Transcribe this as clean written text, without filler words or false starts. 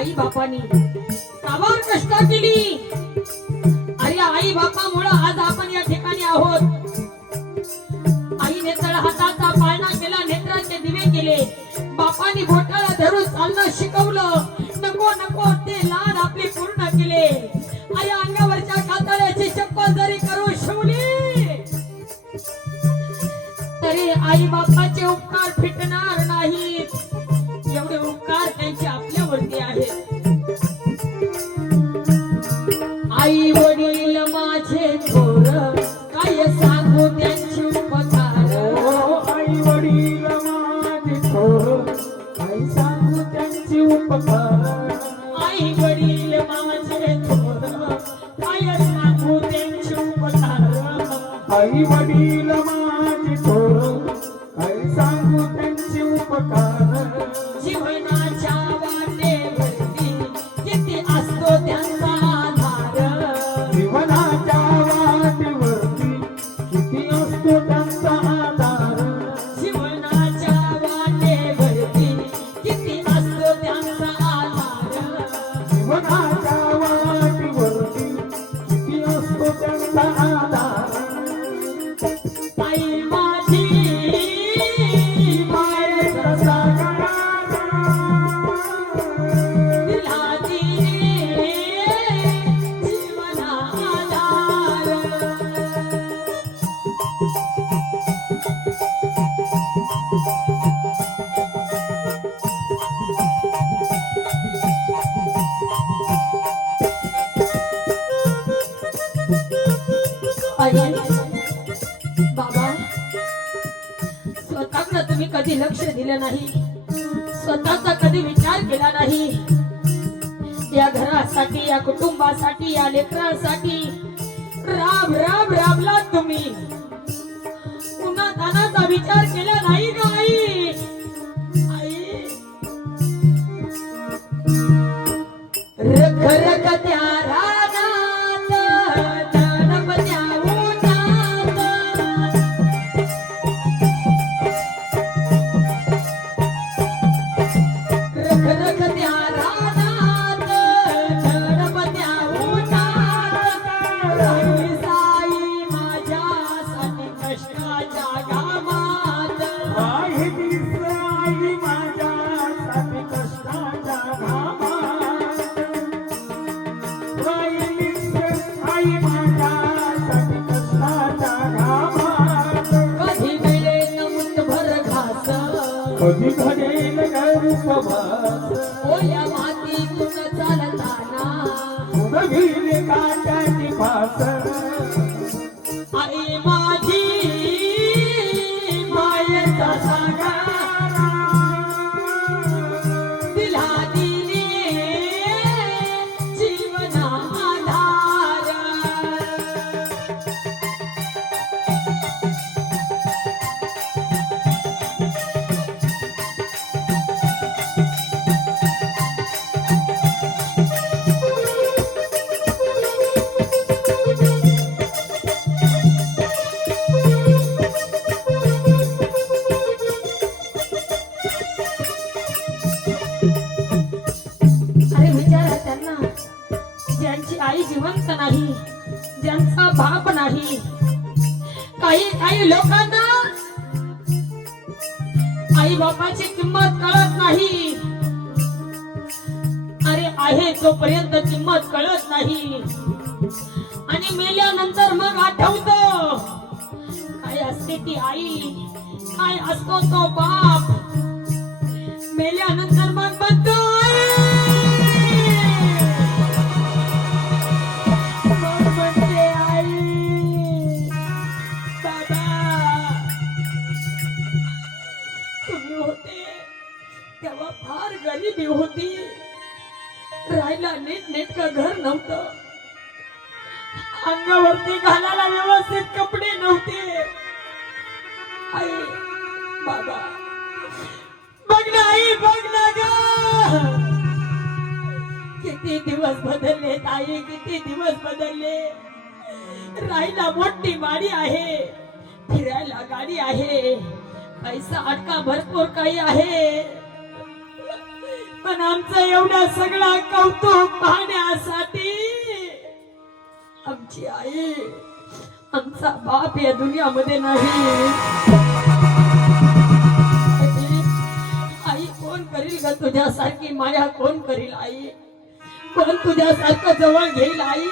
आई बापानी काबार कष्ट केली. अरे आई बापामुळे आज आपण या ठिकाणी आहोत. आईने तळ हाताचा पाळणा केला, नेत्राचे दिवे केले, बापानी बोटाला धरून चालणं शिकवलं. नको नको ते लाड आपले पूर्ण केले. आई अंगावरच्या कातड्याची चप्पल जरी करून शिवली तरी आई बापाचे उपकार फिटणार नाहीत. एवढे उपकार त्यांचे आपल्यावरती आहेत. आई वडील माझे थोर काय सांगू त्यांची उपकार. आई वडील माझे थोर काय सांगू त्यांची उपकार. आई वडील माझे थोर काय सांगू त्यांची उपकार. आई वडील माझे थोर काय सांगू त्यांची उपकार. जीवनाच्या वाटेवरती किती असतो त्यांचा आधार. जीवनाच्या वाटेवरती किती असतो त्यांचा आधार. जीवनाच्या वाटेवरती किती असतो त्यांचा आधार. जीवनाच्या वाटेवरती किती असतो त्यांचा आधार. आई माझी मायेचा सागर दिला तिने जीवना आधार. आई बाबा, स्वतःकडे तुम्ही कधी लक्ष दिलं नाही, स्वतःचा कधी विचार केला नाही. या घरासाठी, या कुटुंबासाठी, या लेकरांसाठी राब राब राबलात तुम्ही. पुन्हा दानाचा विचार केला नाही का आई? आई रख रख त्या रानात गणपत्या उन्हात. रख रख त्या रानात गणपत्या उन्हात. राही साई माझ्यासाठी कष्टाच्या घामात. आई माझ्यासाठी कष्टाच्या घामात. आई माझ्यासाठी कष्टाच्या घामात. कधी मिळेल मुठभर घास, कधी घडेल गैरसमज. ओल्या मातीतून चालताना. उडवील काट्याची फास. आई माझी मायेचा सागर दिला तिने जीवना आधार. नाही. काही लोकांना आई बापाची किंमत कळत नाही. अरे आहे तोपर्यंत किंमत कळत नाही आणि मेल्यानंतर मग आठवतं काय असते ती आई, काय असतो तो बाप. मेल्यानंतर मग म्हणतो आई. मग म्हणते आई बाबा तुम्ही होते तेव्हा फार गरिबी होती, राहायला नीटनेटकं घर नव्हतं, अंगावरती घालायला व्यवस्थित कपडे नव्हते. आई बाबा बघ ना आई, बघ ना ग, किती दिवस बदलले आई, किती दिवस बदलले. राहायला मोठी माडी आहे, फिरायला गाडी आहे, पैसा अटका भरपूर काही आहे, पण आमचं एवढं सगळं कौतुक पाहण्यासाठी आमची आई, आमचा बाप या दुनियामध्ये नाही. आई कोण करील ग तुझ्यासारखी माया, कोण करील आई, कोण तुझ्यासारखं जवळ घेईल आई.